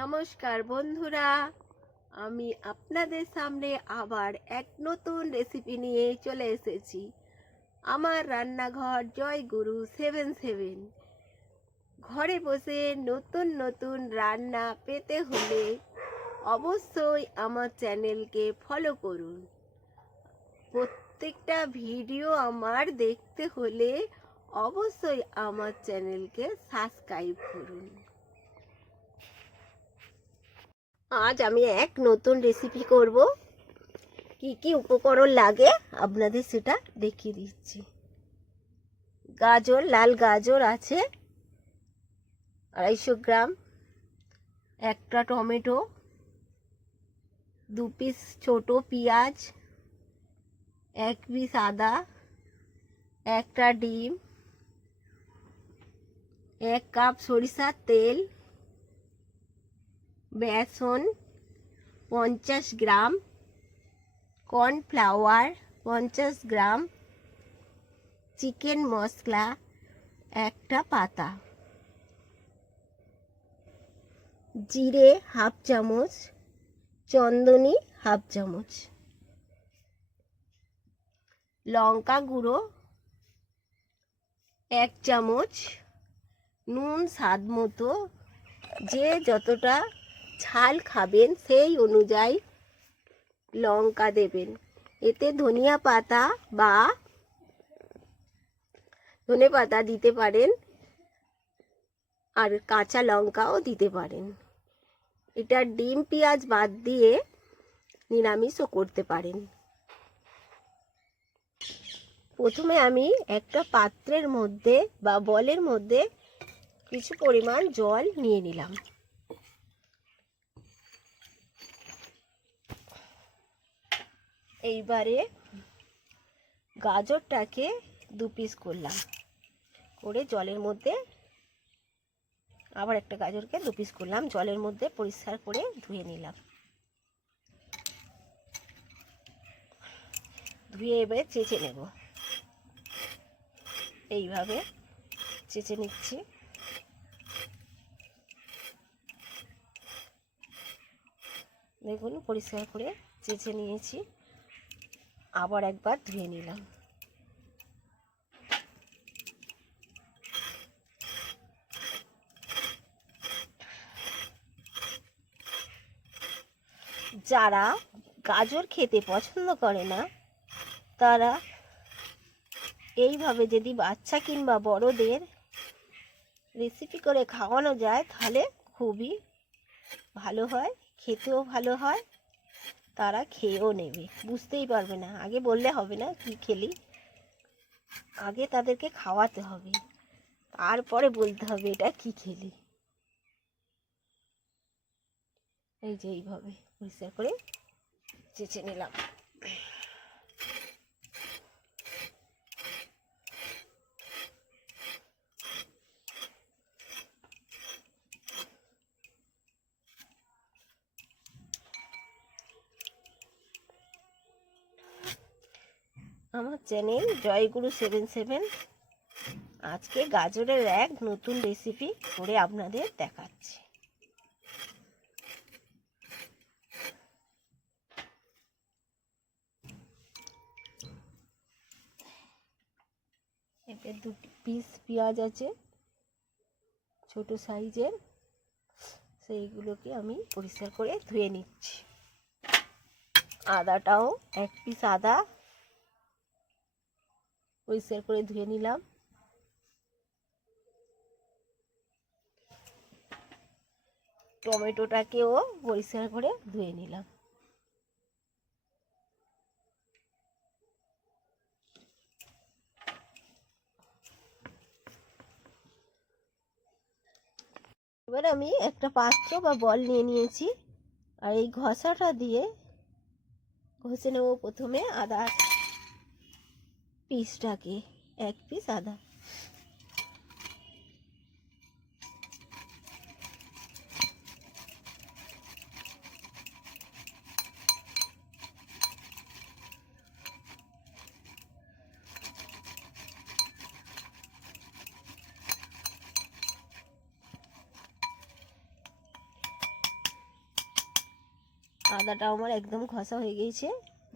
নমস্কার বন্ধুরা, আমি আপনাদের সামনে আবার এক নতুন রেসিপি নিয়ে চলে এসেছি। আমার রান্নাঘর জয়গুরু 77। ঘরে বসে নতুন নতুন রান্না পেতে হলে অবশ্যই আমার চ্যানেলকে ফলো করুন। প্রত্যেকটা ভিডিও আমার দেখতে হলে অবশ্যই আমার চ্যানেলকে সাবস্ক্রাইব করুন। আজ আমি এক নতুন রেসিপি করব। কি কি উপকরণ লাগে আপনাদের সেটা দেখিয়ে দিচ্ছি। গাজর, লাল গাজর আছে 250 গ্রাম, একটা টমেটো, 2 পিস ছোট পেঁয়াজ, 1 পিস আদা, একটা ডিম, 1 কাপ সরিষার তেল, বেসন 50 গ্রাম, কর্নফ্লাওয়ার 50 গ্রাম, চিকেন মশলা একটা পাতা, জিরে হাফ চামচ, চন্দনী হাফ চামচ, লঙ্কা গুঁড়ো 1 চামচ, নুন স্বাদ মতো। যে যতটা ঝাল খাবেন সেই অনুযায়ী লঙ্কা দেবেন। এতে ধনিয়া পাতা বা ধনেপাতা দিতে পারেন, আর কাঁচা লঙ্কাও দিতে পারেন। এটা ডিম পেঁয়াজ বাদ দিয়ে নিরামিষও করতে পারেন। প্রথমে আমি একটা পাত্রের মধ্যে বা বলের মধ্যে কিছু পরিমাণ জল নিয়ে নিলাম। এইবারে গাজরটাকে 2 পিস করলাম, করে জলের মধ্যে, আবার একটা গাজরকে 2 পিস করলাম, জলের মধ্যে পরিষ্কার করে ধুয়ে নিলাম। ধুয়ে এবারে চেঁচে নেব। এইভাবে চেঁচে নিচ্ছি। দেখুন পরিষ্কার করে চেঁচে নিয়েছি। আবার একবার ধুয়ে নিলাম। যারা গাজর খেতে পছন্দ করে না, তারা এইভাবে যদি বাচ্চা কিংবা বড়দের রেসিপি করে খাওয়ানো যায় তাহলে খুবই ভালো হয়, খেতেও ভালো হয়, তারা খেয়েও নেবে, বুঝতেই পারবে না। আগে বললে হবে না কি খেলি, আগে তাদেরকে খাওয়াতে হবে, তারপরে বলতে হবে এটা কি খেলি। এই যে এইভাবে পরিষ্কার করে চেঁচে নিলাম। আমার চ্যানেল জয়গুরু 77। আজকে গাজরের এক নতুন রেসিপি করে আপনাদের দেখাচ্ছি। এতে 2 পিস পেঁয়াজ আছে ছোট সাইজের, সেইগুলোকে আমি পরিষ্কার করে ধুয়ে নিচ্ছি। আদাটাও 1 পিস আদা পরিষ্কার করে ধুয়ে নিলাম। টমেটোটাকেও পরিষ্কার করে ধুয়ে নিলাম। এবার আমি একটা পাত্র বা বল নিয়ে নিয়েছি, আর এই ঘষাটা দিয়ে ঘষে নেব প্রথমে আদা পিসটাকে, 1 পিস আদা। আদাটা আমার একদম ঘষা হয়ে গিয়েছে,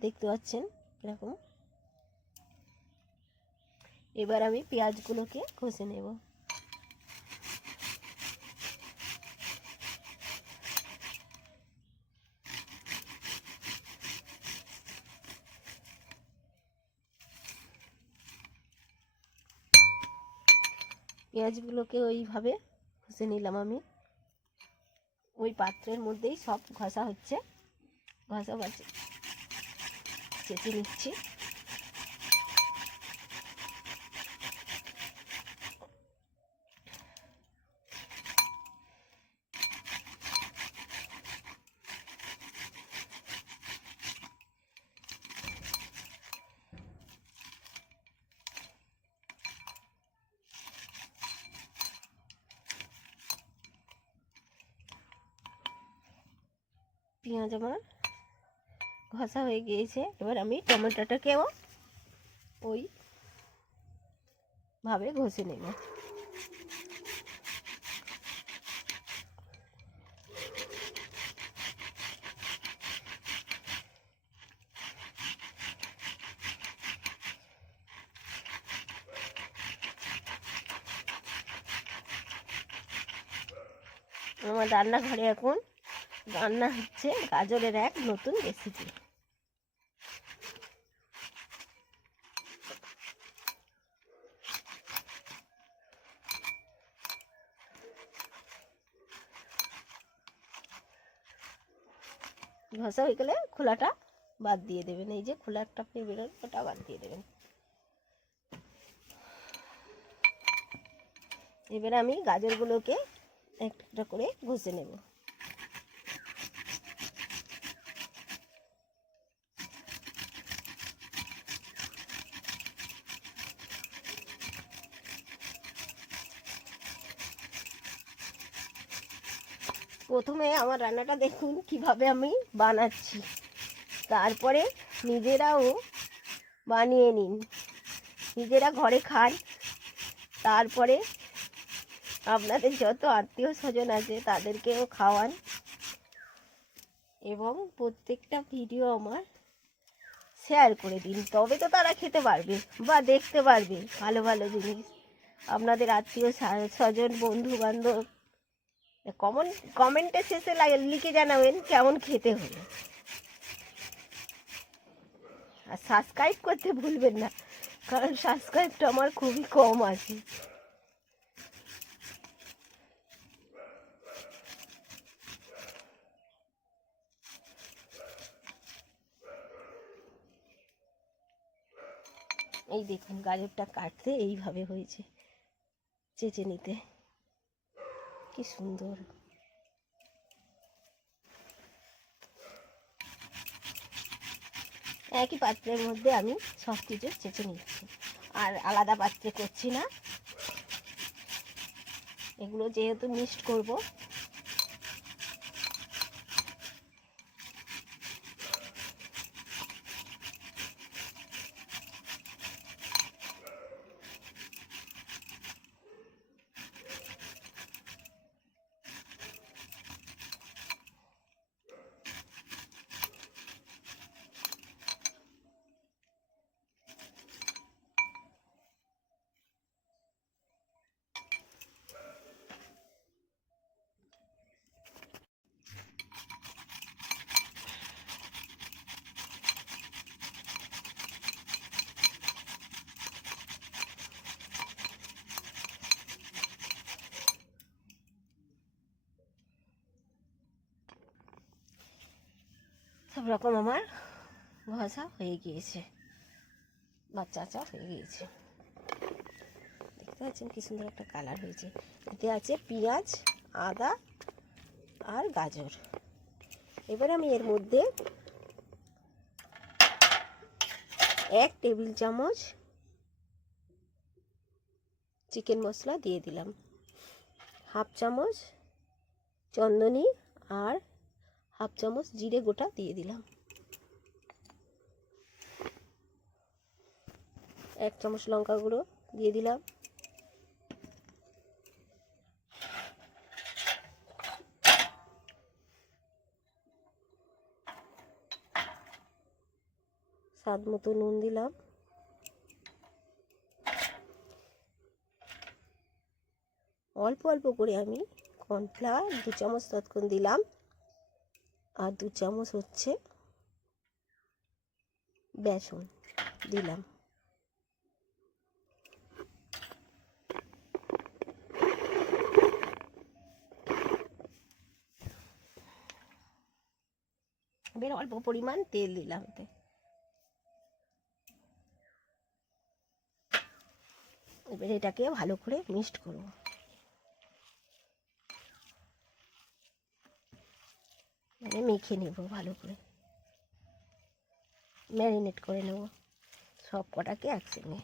দেখতে পাচ্ছেন এরকম। এবার আমি পেঁয়াজগুলোকে ঘষে নেব। পেঁয়াজগুলোকে ওইভাবে ঘষে নিলাম আমি। ওই পাত্রের মধ্যেই সব ঘষা হচ্ছে, ঘষা চেঁচে নিচ্ছি। পেঁয়াজ আমার ঘষা হয়ে গিয়েছে। এবার আমি টমেটোটাকেও ওই ভাবে ঘষে নেব। আমার রান্নাঘরে এখন রান্না হচ্ছে গাজরের এক নতুন রেসিপি। ঘষা হয়ে গেলে খোলাটা বাদ দিয়ে দেবেন। এই যে খোলা একটা বেরোন, ওটা বাদ দিয়ে দেবেন। এবারে আমি গাজরগুলোকে একটা করে ঘষে নেব। প্রথমে আমার রান্নাটা দেখুন কিভাবে আমি বানাচ্ছি, তারপরে নিজেরাও বানিয়ে নিন, নিজেরা ঘরে খান, তারপরে আপনাদের যত আত্মীয় স্বজন আছে তাদেরকেও খাওয়ান, এবং প্রত্যেকটা ভিডিও আমার শেয়ার করে দিন। তবে তো তারা খেতে পারবে বা দেখতে পারবে ভালো ভালো জিনিস। আপনাদের আত্মীয় স্বজন, বন্ধু বান্ধব কমেন্টে শেষে লিখে জানাবেন কেমন খেতে হলো। আর সাবস্ক্রাইব করতে ভুলবেন না, কারণ সাবস্ক্রাইবটা আমার খুবই কম আছে। এই দেখুন গাজরটা কাটতে এইভাবে হয়েছে, চেঁচে নিতে কি সুন্দর। একই পাত্রের মধ্যে আমি সব কিছু চেঁচে নিচ্ছি, আর আলাদা পাত্রে করছি না। এগুলো যেহেতু মিক্সড করব, সব রকম আমার ঘষা হয়ে গিয়েছে বা চাচা হয়ে গিয়েছে। দেখতে পাচ্ছেন কি সুন্দর একটা কালার হয়েছে। এতে আছে পেঁয়াজ, আদা আর গাজর। এবার আমি এর মধ্যে 1 টেবিল চামচ চিকেন মশলা দিয়ে দিলাম, 1/2 চামচ চন্দনী আর 1/2 চামচ জিরে গোটা দিয়ে দিলাম, 1 চামচ লঙ্কা গুঁড়ো দিয়ে দিলাম, স্বাদ মতো নুন দিলাম, অল্প অল্প করে আমি কর্নফ্লাওয়ার 2 চামচ ততক্ষণ দিলাম, আর 2 চামচ হচ্ছে বেসন দিলাম। এবার অল্প পরিমাণ তেল দিলাম, এবার এটাকে ভালো করে মিক্সড করব। মানে মেখে নেব, ভালো করে ম্যারিনেট করে নেব সব কটাকে একসঙ্গে।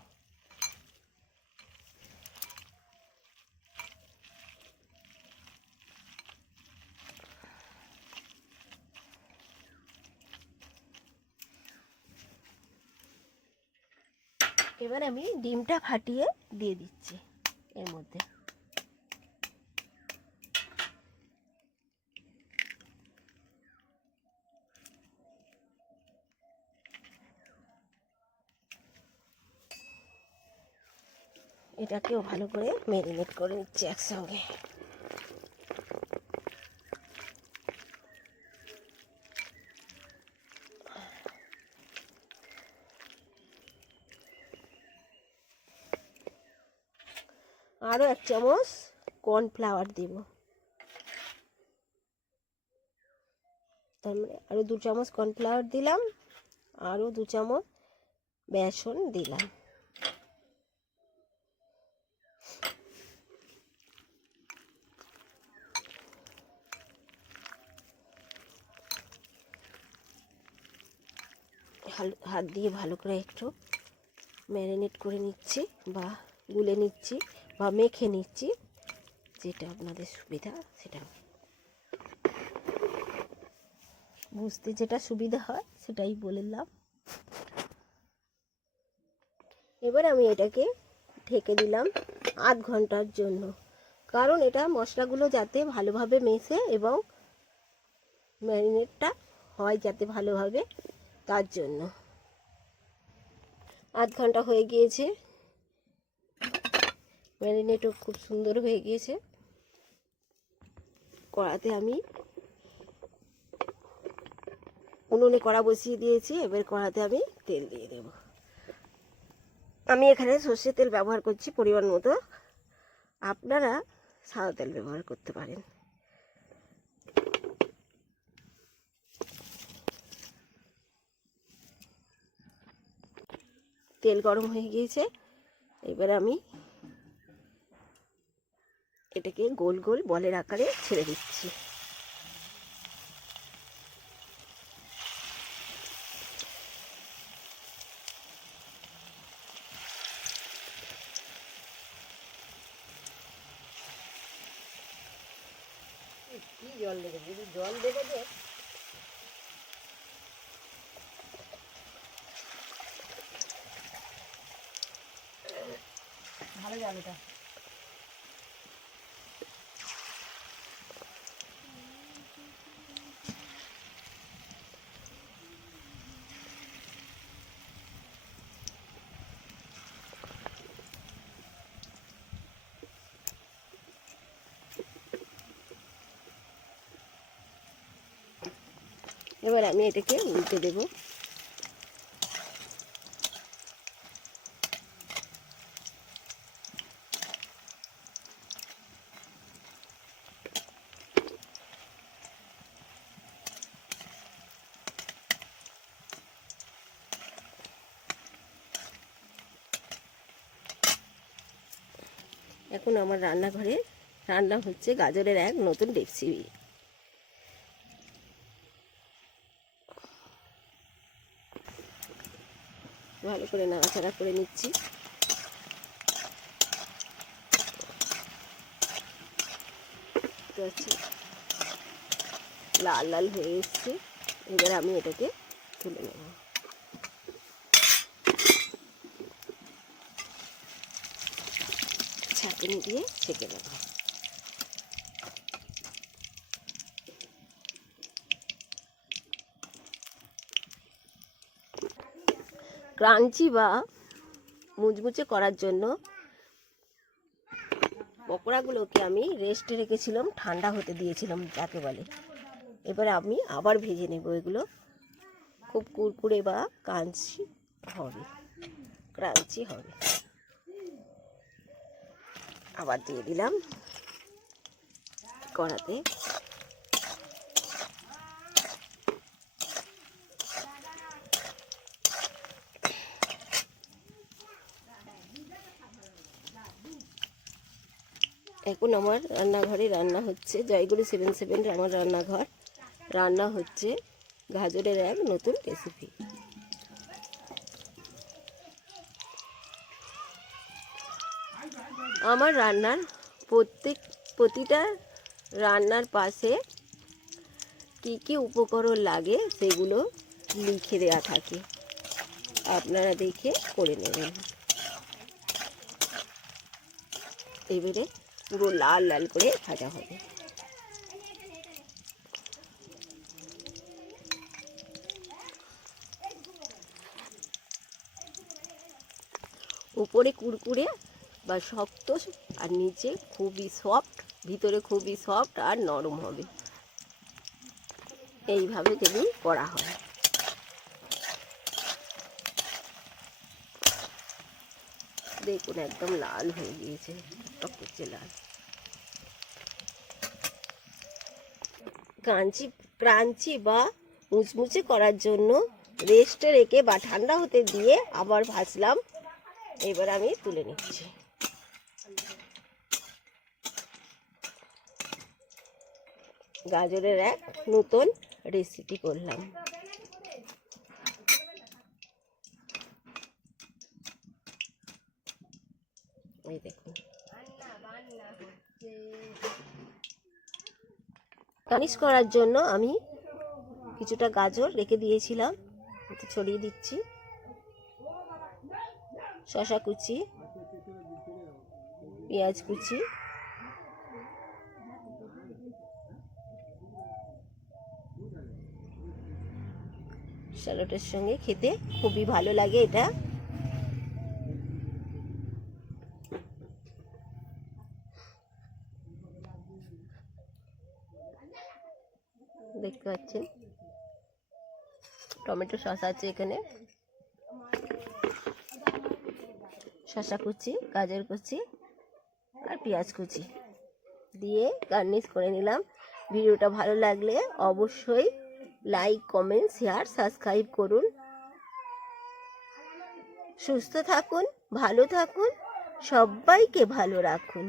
এবার আমি ডিমটা ফাটিয়ে দিয়ে দিচ্ছি এর মধ্যে। এটাকেও ভালো করে ম্যারিনেট করে নিচ্ছি একসঙ্গে। আরও 1 চামচ কর্নফ্লাওয়ার দেব, তার মানে আরও 2 চামচ কর্নফ্লাওয়ার দিলাম, আরও 2 চামচ বেসন দিলাম। হাত দিয়ে ভালো করে একটু ম্যারিনেট করে নিচ্ছি বা গুলে নিচ্ছি বা মেখে নিচ্ছি, যেটা আপনাদের সুবিধা সেটা বুঝতে যেটা সুবিধা হয় সেটাই বললাম। এবার আমি এটাকে ঢেকে দিলাম আধ ঘন্টার জন্য, কারণ এটা মশলাগুলো যাতে ভালোভাবে মেশে এবং ম্যারিনেটটা হয় যাতে ভালোভাবে, তার জন্য। আধ ঘন্টা হয়ে গিয়েছে, ম্যারিনেটও খুব সুন্দর হয়ে গিয়েছে। কড়াতে আমি উনুনে কড়া বসিয়ে দিয়েছি, এবার কড়াতে আমি তেল দিয়ে দেব। আমি এখানে সর্ষের তেল ব্যবহার করছি পরিমাণ মতো, আপনারা সাদা তেল ব্যবহার করতে পারেন। তেল গরম হয়ে গিয়েছে, এবার আমি এটাকে গোল গোল বলের আকারে ছেড়ে দিচ্ছি। কি জল দেবে, যদি জল দেবে যে ভালো যাবে এটা। এবার আমি এটাকে উল্টে দেব। এখন আমার রান্নাঘরে রান্না হচ্ছে গাজরের এক নতুন রেসিপি। ভালো করে নাড়াচাড়া করে নিচ্ছি। লাল লাল হয়ে এসছে, এবার আমি এটাকে তুলে নেব। ছাঁকনি দিয়ে ছেঁকে নেব। ক্রাঞ্চি বা মুচমুচে করার জন্য পকোড়াগুলোকে আমি রেস্টে রেখেছিলাম, ঠান্ডা হতে দিয়েছিলাম যাকে বলে। এবারে আমি আবার ভেজে নেব। এগুলো খুব কুরকুরে বা ক্রাঞ্চি হবে। আবার দিয়ে দিলাম কড়াতে। এখন আমার রান্নাঘরে রান্না হচ্ছে, জয়গুরু 77 আমার রান্নাঘর। রান্না হচ্ছে গাজরের এক নতুন রেসিপি। আমার রান্নার প্রতিটা রান্নার পাশে কি কি উপকরণ লাগে সেগুলো লিখে দেওয়া থাকে, আপনারা দেখে করে নেবেন। এবারে পুরো লাল লাল করে ভাজা হবে। উপরে কুরকুরে বা শক্ত আর নিচে খুবই সফট, ভিতরে খুবই সফট আর নরম হবে। এইভাবে যদি করা হয়। দেখুন একদম লাল হয়ে গিয়েছে, টকটকে লাল। ক্রাঞ্চি বা মুচমুচে করার জন্য রেস্টে রেখে বা ঠান্ডা হতে দিয়ে আবার ভাজলাম। এবার আমি তুলে নিচ্ছি। গাজরের এক নতুন রেসিপি করলাম। এই দেখুন, গার্নিশ করার জন্য আমি কিছুটা গাজর রেখে দিয়েছিলাম, ছড়িয়ে দিচ্ছি। শসা কুচি, পেঁয়াজ কুচি, স্যালাডের সঙ্গে খেতে খুবই ভালো লাগে এটা। দেখতে পাচ্ছেন টমেটো সস আছে এখানে, শসা কুচি, গাজর কুচি আর পেঁয়াজ কুচি দিয়ে গার্নিশ করে নিলাম। ভিডিওটা ভালো লাগলে অবশ্যই লাইক, কমেন্ট, শেয়ার, সাবস্ক্রাইব করুন। সুস্থ থাকুন, ভালো থাকুন, সবাইকে ভালো রাখুন।